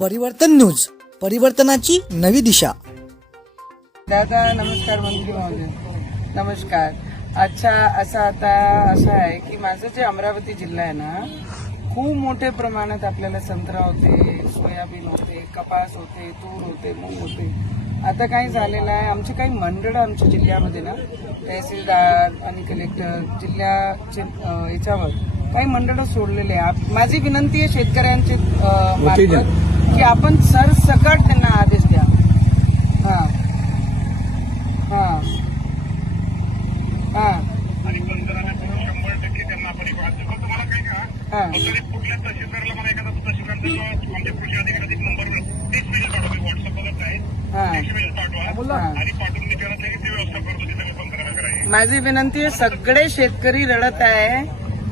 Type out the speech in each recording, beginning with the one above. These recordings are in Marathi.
परिवर्तन न्यूज परिवर्तनाची नवी दिशा. दादा नमस्कार मंत्री महोदय. नमस्कार. अच्छा असं आता असं आहे की माझं जे अमरावती जिल्हा आहे ना खूप मोठ्या प्रमाणात आपल्याला संत्रा होते सोयाबीन होते कपास होते तूर होते मूग होते. आता काय झालेलं आहे. आमचे काही मंडळ आमच्या जिल्ह्यामध्ये ना तहसीलदार आणि कलेक्टर जिल्ह्याचे याच्यावर काही मंडळ सोडलेले आहे माझी विनंती आहे शेतकऱ्यांचे की आपण सरसकट त्यांना आदेश द्या. हां. हा. हा. माझी विनंती आहे सगळे शेतकरी रडत आहे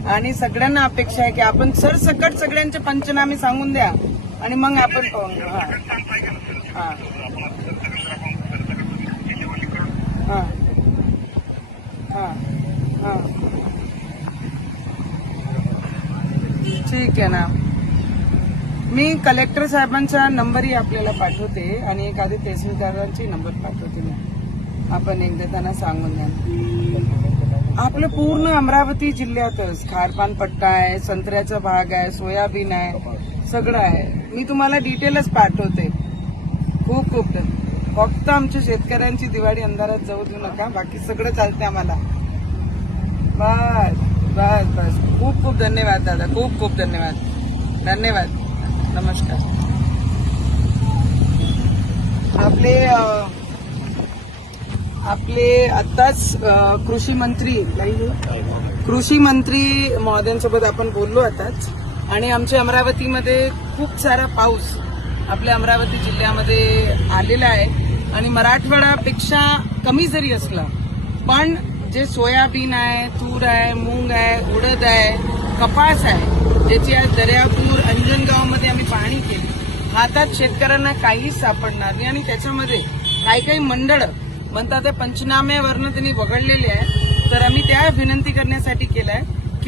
आणि सगळ्यांना अपेक्षा आहे की आपण सरसकट सगळ्यांचे पंचनामे सांगून द्या. आणि मग आपण पाहून हा. हा. हा. हा. हा. ठीक आहे ना. मी कलेक्टर साहेबांचा नंबरही आपल्याला पाठवते आणि एखादी तहसीलदारांची नंबर पाठवते मी. आपण एकदा त्यांना सांगून द्या. आपलं पूर्ण अमरावती जिल्ह्यातच खारपान पट्टा आहे संत्र्याचा भाग आहे सोयाबीन आहे. सगळं आहे. मी तुम्हाला डिटेलच पाठवते. खूप खूप. धन्य- फक्त आमच्या शेतकऱ्यांची दिवाळी अंधारात जाऊ देऊ नका. बाकी सगळं चालते आम्हाला. बस बस बस. खूप खूप धन्यवाद दादा. खूप खूप धन्यवाद. धन्यवाद. नमस्कार. आपले आपले आत्ताच कृषी मंत्री कृषी मंत्री महोदयांसोबत आपण बोललो आताच. आणि आमच्या अमरावतीमध्ये खूप सारा पाऊस आपल्या अमरावती जिल्ह्यामध्ये आलेला आहे. आणि मराठवाड्यापेक्षा कमी जरी असला पण जे सोयाबीन आहे तूर आहे मूग आहे उडद आहे कपास आहे ज्याची आज दर्यापूर अंजनगावमध्ये आम्ही पाहणी केली हातात शेतकऱ्यांना काहीच सापडणार नाही. आणि त्याच्यामध्ये काही काही मंडळं म्हणतात पंचनाम्यावरनं त्यांनी वगळलेले आहे. तर आम्ही त्या विनंती करण्यासाठी केलाय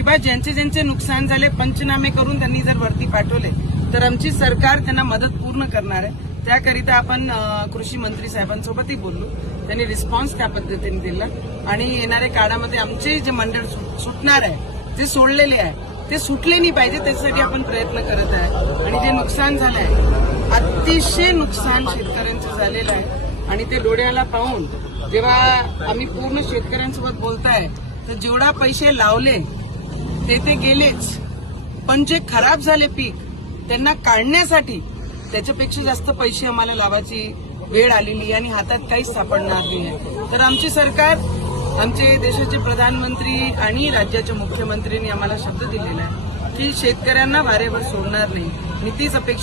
शिवाय बा ज्यांचे ज्यांचे नुकसान झाले पंचनामे करून त्यांनी जर वरती पाठवले तर आमची सरकार त्यांना मदत पूर्ण करणार आहे. त्याकरिता आपण कृषी मंत्री साहेबांसोबतही बोललो. त्यांनी रिस्पॉन्स त्या पद्धतीने दिला. आणि येणाऱ्या काळामध्ये आमचे जे मंडळ सुटणार आहे जे सोडलेले आहे ते सुटले नाही पाहिजे त्याच्यासाठी आपण प्रयत्न करत आहे. आणि जे नुकसान झालं आहे अतिशय नुकसान शेतकऱ्यांचं झालेलं आहे. आणि ते डोळ्याला पाहून जेव्हा आम्ही पूर्ण शेतकऱ्यांसोबत बोलताय तर जेवढा पैसे लावले ते ते गेलेच. पण जे खराब झाले पीक त्यांना काढण्यासाठी त्याच्यापेक्षा जास्त पैसे आम्हाला लावायची वेळ आलेली आहे आणि हातात काहीच सापडणार नाही. तर आमची सरकार आमचे देशाचे प्रधानमंत्री आणि राज्याच्या मुख्यमंत्र्यांनी आम्हाला शब्द दिलेला आहे की शेतकऱ्यांना वारेवर सोडणार नाही. आणि तीच अपेक्षा